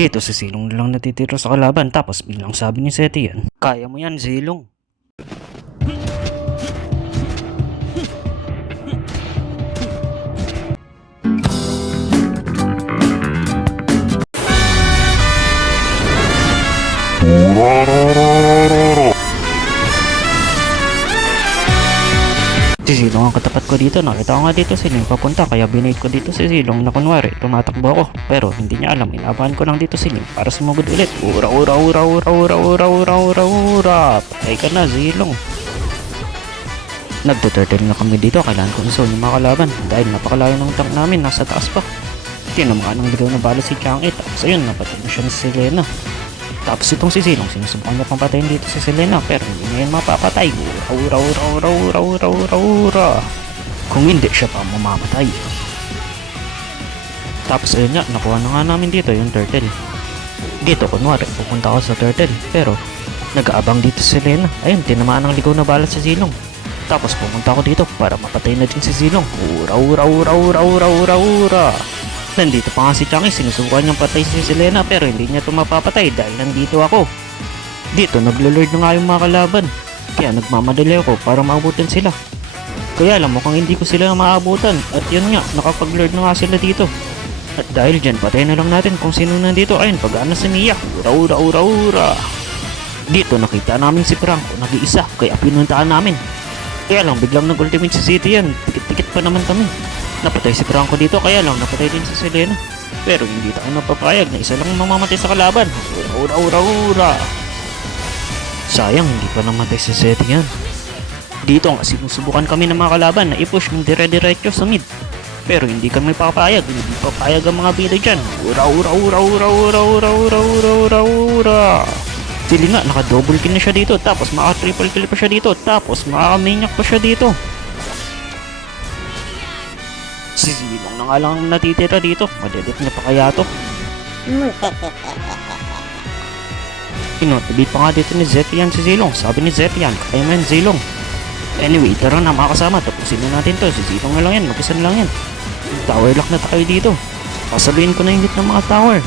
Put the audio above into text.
Dito si Silong na lang natitira sa kalaban tapos biglang sabi ni Seti yan. Kaya mo yan, Silong. Si Silong ang katapat ko dito. Nakita ko nga dito si Ling papunta kaya binait ko dito si Silong na kunwari tumatakbo ako. Pero hindi niya alam, inabahan ko lang dito si Ling para sumugod ulit. Ura ura ura ura ura ura ura ura ura. Patay ka na, Silong. Nagtuturtle na kami dito. Kailangan ko iso yung mga kalaban dahil napakalayo ng tank namin, nasa taas pa. Tinamaan ng ligaw na bala si Chang'e. Tapos ayun, napatay na siya ni Selena. Tapos itong si Silong, sinusubukan niya pang patayin dito si Selena pero hindi niya yun mapapatay. Ura ura ura ura ura ura ura. Kung hindi siya pa mamamatay. Tapos ayun nga, nakuha na nga namin dito yung turtle. Dito kunwari, pupunta ako sa turtle pero nag-aabang dito si Selena. Ayun, tinamaan ng ligaw na bala si Silong. Tapos pumunta ako dito para mapatay na din si Silong. Ura ura ura ura ura ura ura. Nandito pa nga si Chang'e, sinusubukan niyang patay si Selena pero hindi niya ito mapapatay dahil nandito ako. Dito naglo-lord na nga yung mga kalaban, kaya nagmamadali ako para maabutan sila. Kaya alam mo kung hindi ko sila maabutan at yun nga, nakapag-lord na nga sila dito. At dahil dyan, patay na lang natin kung sino nandito. Ayun, pag-ana si Mia. Ura ura ura ura. Dito nakita namin si Franco, nag-iisa, kaya pinuntahan namin. Kaya lang biglang nag-ultimate si City yan, tikit-tikit pa naman kami. Napatay si Franco dito kaya lang napatay din si Selena. Pero hindi tayo napapayag na isa lang mamamatay sa kalaban. Ura ura ura ura. Sayang hindi pa namatay si Seti yan. Dito nga sinusubukan kami ng mga kalaban na i-push ng dire-diretso sa mid. Pero hindi kami papayag, hindi papayag ang mga bida dyan. Ura ura ura ura ura ura ura ura ura ura. Sili nga naka-double kill na siya dito, tapos maka-triple kill pa siya dito, tapos maka-maniac pa siya dito. Si Silong na nga lang natitira dito. Madedit na pa kaya to. Inotabit pa nga dito ni Zeppian si Silong. Sabi ni Zeppian, kaya man Silong. Anyway, tara na mga kasama. Tapusin na natin to. Si Silong na lang yan. Mag-isa na lang yan. Tower lock na tayo dito. Pasaluin ko na yung hit ng mga tower.